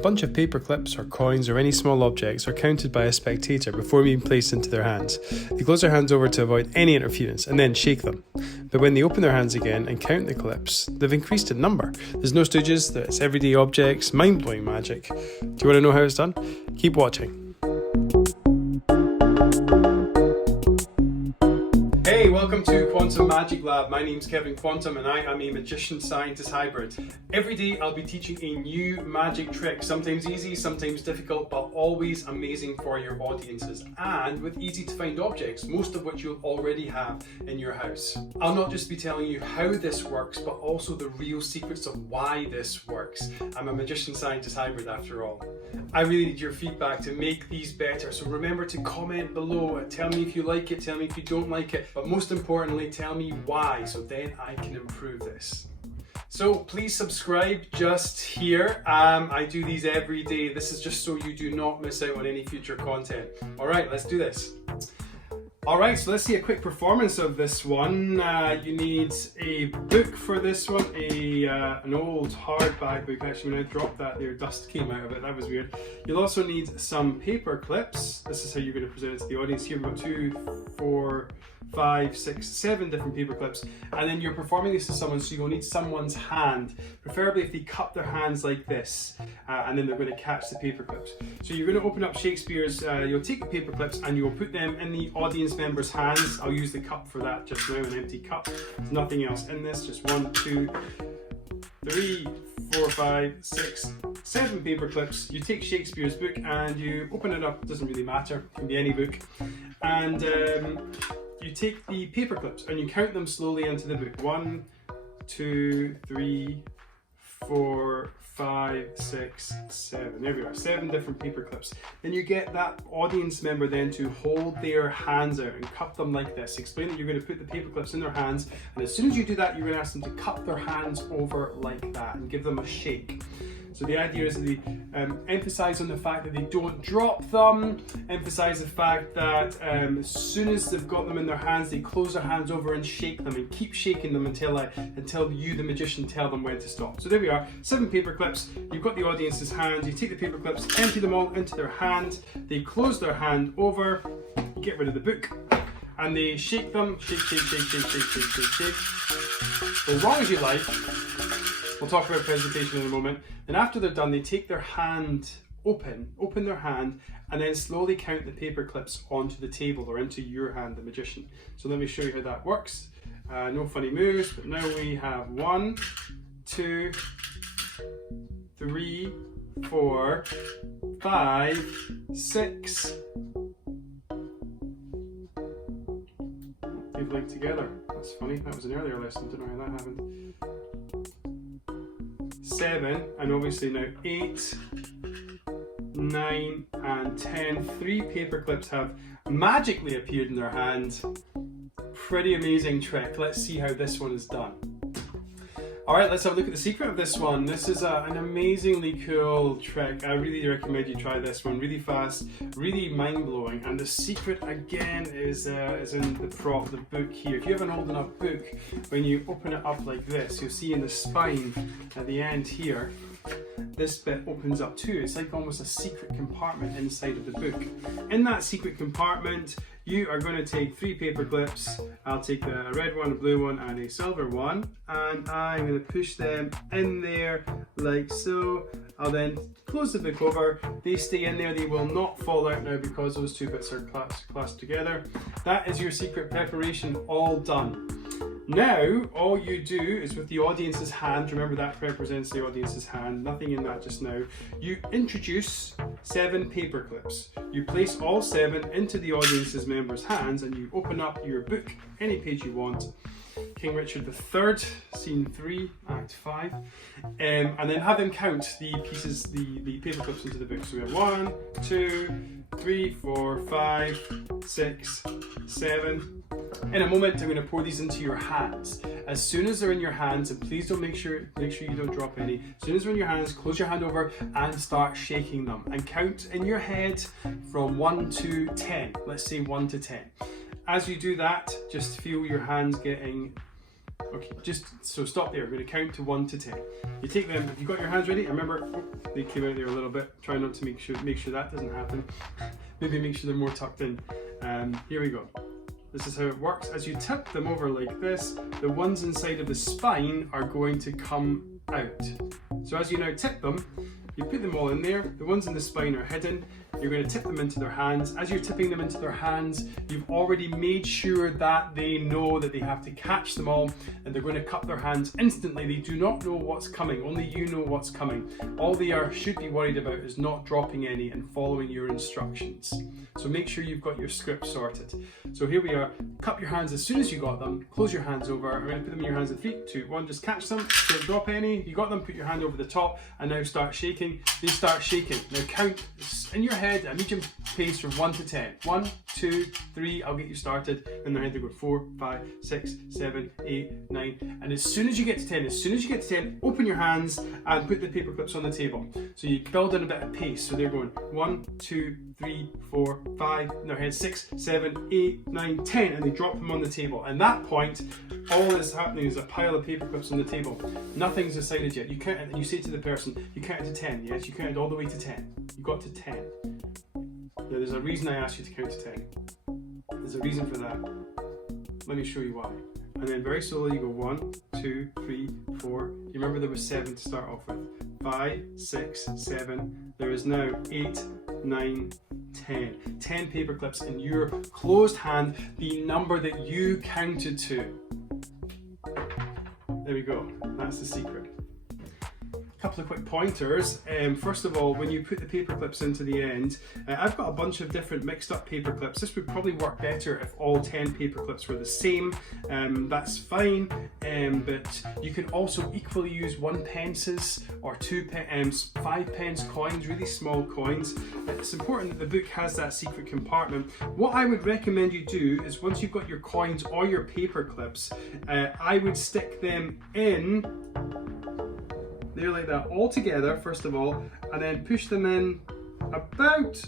bunch of paper clips or coins or any small objects are counted by a spectator before being placed into their hands. They close their hands over to avoid any interference and then shake them. But when they open their hands again and count the clips, they've increased in number. There's no stooges, it's everyday objects, mind-blowing magic. Do you want to know how it's done? Keep watching. Hey, welcome to Quantum Magic Lab. My name's Kevin Quantum and I am a magician-scientist hybrid. Every day I'll be teaching a new magic trick, sometimes easy, sometimes difficult, but always amazing for your audiences and with easy to find objects, most of which you'll already have in your house. I'll not just be telling you how this works, but also the real secrets of why this works. I'm a magician-scientist hybrid after all. I really need your feedback to make these better, so remember to comment below. Tell me if you like it, tell me if you don't like it, but most importantly, tell me why, so then I can improve this. So please subscribe just here. I do these every day. This is just so you do not miss out on any future content. All right, let's do this. All right, so let's see a quick performance of this one. You need a book for this one, an old hardback book. Actually, when I dropped that there, dust came out of it. That was weird. You'll also need some paper clips. This is how you're going to present it to the audience. Here we've got 2, 4, 5, 6, 7 different paper clips, and then you're performing this to someone, so you'll need someone's hand, preferably if they cup their hands like this, and then they're going to catch the paper clips. So you're going to open up Shakespeare's, you'll take the paper clips and you'll put them in the audience member's hands. I'll use the cup for that just now, an empty cup. There's nothing else in this, just 1, 2, 3, 4, 5, 6, 7 paper clips. You take Shakespeare's book and you open it up, it doesn't really matter, it can be any book, and you take the paper clips and you count them slowly into the book. 1, 2, 3, 4, 5, 6, 7. There we are, 7 different paper clips. Then you get that audience member then to hold their hands out and cup them like this. Explain that you're going to put the paper clips in their hands, and as soon as you do that, you're going to ask them to cup their hands over like that and give them a shake. So the idea is that they emphasize on the fact that they don't drop them, emphasize the fact that as soon as they've got them in their hands, they close their hands over and shake them and keep shaking them until you, the magician, tell them when to stop. So there we are, 7 paper clips. You've got the audience's hands, you take the paper clips, empty them all into their hand, they close their hand over, you get rid of the book, and they shake them, shake, shake, shake, shake, shake, shake, shake, shake, for as long as you like. We'll talk about presentation in a moment. Then after they're done, they take their hand, open their hand, and then slowly count the paper clips onto the table or into your hand, the magician. So let me show you how that works. No funny moves, but now we have 1, 2, 3, 4, 5, 6. They've linked together. That's funny. That was an earlier lesson. Don't know how that happened. 7, and obviously now 8, 9, and 10. 3 paper clips have magically appeared in their hand. Pretty amazing trick. Let's see how this one is done. Alright, let's have a look at the secret of this one. This is an amazingly cool trick. I really recommend you try this one. Really fast, really mind-blowing. And the secret again is in the prop, the book here. If you have an old enough book, when you open it up like this, you'll see in the spine at the end here, this bit opens up too. It's like almost a secret compartment inside of the book. In that secret compartment, you are going to take 3 paper clips. I'll take a red one, a blue one, and a silver one, and I'm going to push them in there like so. I'll then close the book over. They stay in there. They will not fall out now because those 2 bits are clasped together. That is your secret preparation all done. Now, all you do is with the audience's hand, remember that represents the audience's hand, nothing in that just now, you introduce 7 paper clips. You place all 7 into the audience's member's hands and you open up your book, any page you want, King Richard III, Scene 3, Act 5, and then have them count the pieces, the paper clips into the book. So we have 1, 2, 3, 4, 5, 6, 7. In a moment, I'm going to pour these into your hands. As soon as they're in your hands, and please don't make sure you don't drop any. As soon as they're in your hands, close your hand over and start shaking them. And count in your head from 1 to 10. Let's say 1 to 10. As you do that, just feel your hands getting Okay, just so stop there. We're going to count to 1 to 10. You take them. Have you got your hands ready? Remember, they came out there a little bit. Try not to make sure that doesn't happen. Maybe make sure they're more tucked in. Here we go. This is how it works. As you tip them over like this, the ones inside of the spine are going to come out. So as you now tip them, you put them all in there. The ones in the spine are hidden. You're going to tip them into their hands. As you're tipping them into their hands, you've already made sure that they know that they have to catch them all, and they're going to cup their hands instantly. They do not know what's coming. Only you know what's coming. All they should be worried about is not dropping any and following your instructions. So make sure you've got your script sorted. So here we are. Cup your hands as soon as you got them. Close your hands over. I'm going to put them in your hands at 3, 2, 1. Just catch them. Don't drop any. You got them. Put your hand over the top and now start shaking. They start shaking. Now count in your head a medium pace from 1 to 10. 1, 2, 3. I'll get you started. In their head they go 4, 5, 6, 7, 8, 9. And as soon as you get to 10, open your hands and put the paper clips on the table. So you build in a bit of pace. So they're going 1, 2, 3, 4, 5, in their head 6, 7, 8, 9, 10, and they drop them on the table. And at that point, all that's happening is a pile of paper clips on the table. Nothing's decided yet. You count and you say to the person, you counted to 10, yes? You counted all the way to 10. You got to 10. Now there's a reason I asked you to count to 10. There's a reason for that. Let me show you why. And then very slowly you go 1, 2, 3, 4. You remember there was 7 to start off with. 5, 6, 7. There is now 8, 9, 10. 10 paper clips in your closed hand, the number that you counted to. There we go. That's the secret. Couple of quick pointers. First of all, when you put the paper clips into the end, I've got a bunch of different mixed up paper clips. This would probably work better if all 10 paper clips were the same. That's fine, but you can also equally use 1 pences or 2 pence, 5 pence coins, really small coins. It's important that the book has that secret compartment. What I would recommend you do is once you've got your coins or your paper clips, I would stick them in there like that all together first of all, and then push them in about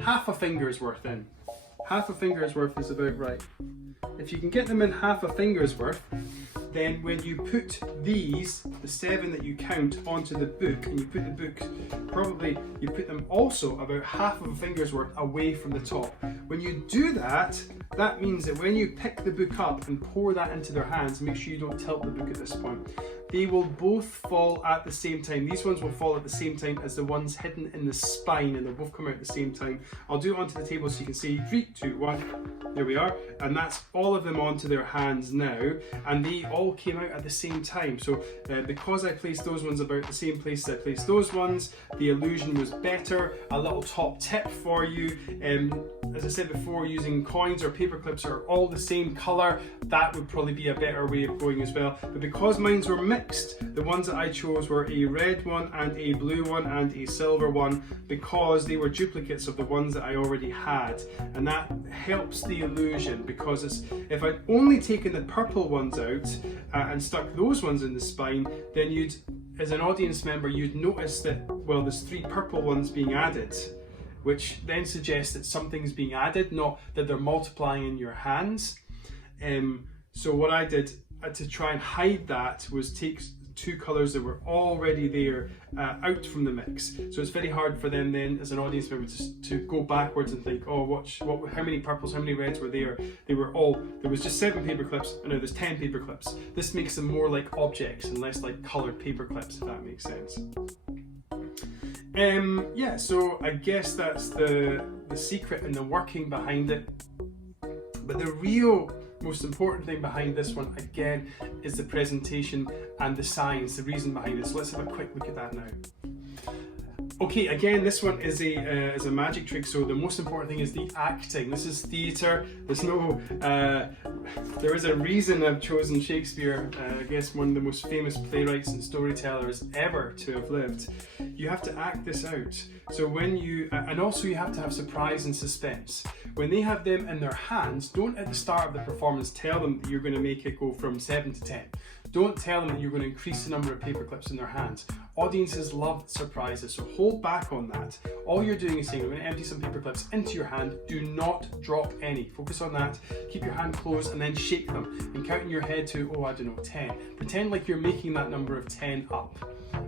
half a finger's worth in. Half a finger's worth is about right. If you can get them in half a finger's worth, then when you put these, the 7 that you count, onto the book, and you put the book, probably you put them also about half of a finger's worth away from the top. When you do that, that means that when you pick the book up and pour that into their hands, make sure you don't tilt the book at this point. They will both fall at the same time. These ones will fall at the same time as the ones hidden in the spine, and they'll both come out at the same time. I'll do it onto the table so you can see. 3, 2, 1. There we are. And that's all of them onto their hands now. And they all came out at the same time. So because I placed those ones about the same place as I placed those ones, the illusion was better. A little top tip for you. As I said before, using coins or paper clips are all the same colour. That would probably be a better way of going as well. But because mines were mixed, the ones that I chose were a red one and a blue one and a silver one, because they were duplicates of the ones that I already had. And that helps the illusion, because if I'd only taken the purple ones out and stuck those ones in the spine, then you'd, as an audience member, you'd notice that, well, there's 3 purple ones being added, which then suggests that something's being added, not that they're multiplying in your hands. So what I did to try and hide that was take 2 colours that were already there out from the mix. So it's very hard for them then, as an audience member, to go backwards and think, oh, how many purples, how many reds were there? There was just 7 paper clips, and now there's 10 paper clips. This makes them more like objects and less like coloured paper clips, if that makes sense. Yeah, so I guess that's the secret and the working behind it. But the real most important thing behind this one, again, is the presentation and the science, the reason behind it. So let's have a quick look at that now. Okay, again, this one is a magic trick, so the most important thing is the acting. This is theatre. There's no, there is a reason I've chosen Shakespeare, I guess one of the most famous playwrights and storytellers ever to have lived. You have to act this out. So when you, and also you have to have surprise and suspense. When they have them in their hands, don't at the start of the performance tell them that you're going to make it go from 7 to 10. Don't tell them that you're going to increase the number of paper clips in their hands. Audiences love surprises, so hold back on that. All you're doing is saying, I'm going to empty some paper clips into your hand. Do not drop any. Focus on that. Keep your hand closed and then shake them and count in your head to, oh, I don't know, 10. Pretend like you're making that number of 10 up.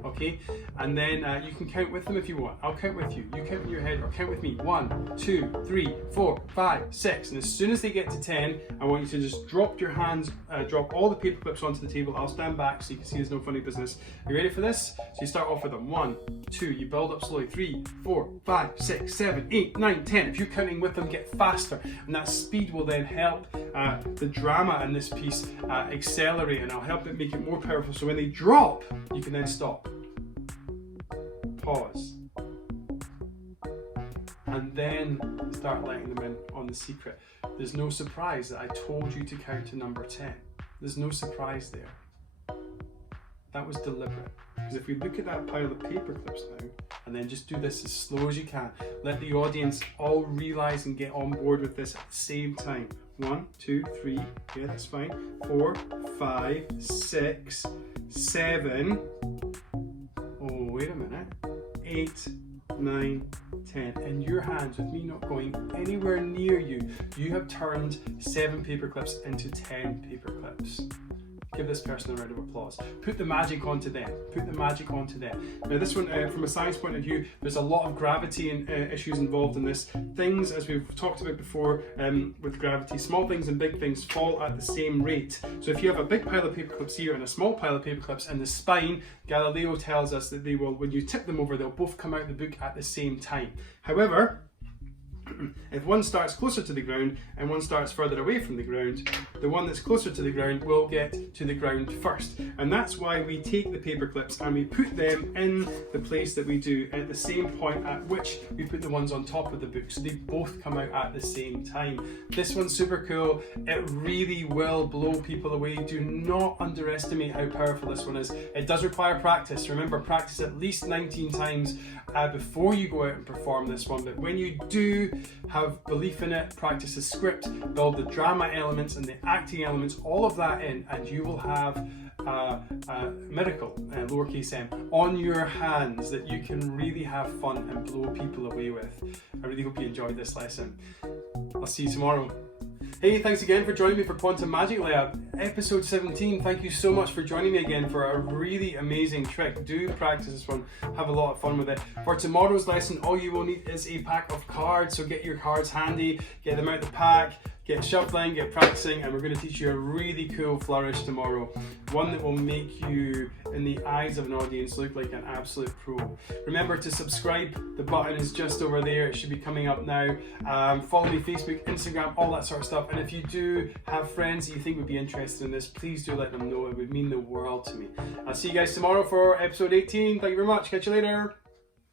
Okay, and then you can count with them if you want. I'll count with you. You count in your head or count with me. 1, 2, 3, 4, 5, 6. And as soon as they get to 10, I want you to just drop your hands, drop all the paper clips onto the table. I'll stand back so you can see there's no funny business. Are you ready for this? So you start off with them. 1, 2, you build up slowly. 3, 4, 5, 6, 7, 8, 9, 10. If you're counting with them, get faster. And that speed will then help the drama in this piece accelerate, and I'll help it make it more powerful. So when they drop, you can then stop. Pause, and then start letting them in on the secret. There's no surprise that I told you to count to number 10. There's no surprise there. That was deliberate. Because if we look at that pile of paper clips now, and then just do this as slow as you can, let the audience all realize and get on board with this at the same time. 1, 2, 3, yeah, that's fine. 4, 5, 6, 7. Oh, wait a minute. 8, 9, 10. And your hands, with me not going anywhere near you, you have turned 7 paper clips into 10 paper clips. Give this person a round of applause. Put the magic onto them. Put the magic onto them. Now this one, from a science point of view, there's a lot of gravity and issues involved in this. Things, as we've talked about before, with gravity, small things and big things fall at the same rate. So if you have a big pile of paper clips here and a small pile of paper clips in the spine, Galileo tells us that they will, when you tip them over, they'll both come out of the book at the same time. However, if one starts closer to the ground and one starts further away from the ground, the one that's closer to the ground will get to the ground first. And that's why we take the paper clips and we put them in the place that we do at the same point at which we put the ones on top of the book. So they both come out at the same time. This one's super cool. It really will blow people away. Do not underestimate how powerful this one is. It does require practice. Remember, practice at least 19 times before you go out and perform this one. But when you do have belief in it, practice the script, build the drama elements and the acting elements, all of that in, and you will have a miracle, lowercase m, on your hands that you can really have fun and blow people away with. I really hope you enjoyed this lesson. I'll see you tomorrow. Hey, thanks again for joining me for Quantum Magic Lab, episode 17. Thank you so much for joining me again for a really amazing trick. Do practice this one, have a lot of fun with it. For tomorrow's lesson, all you will need is a pack of cards, so get your cards handy, get them out the pack, get shuffling, get practicing, and we're going to teach you a really cool flourish tomorrow. One that will make you, in the eyes of an audience, look like an absolute pro. Remember to subscribe. The button is just over there. It should be coming up now. Follow me Facebook, Instagram, all that sort of stuff. And if you do have friends that you think would be interested in this, please do let them know. It would mean the world to me. I'll see you guys tomorrow for episode 18. Thank you very much. Catch you later.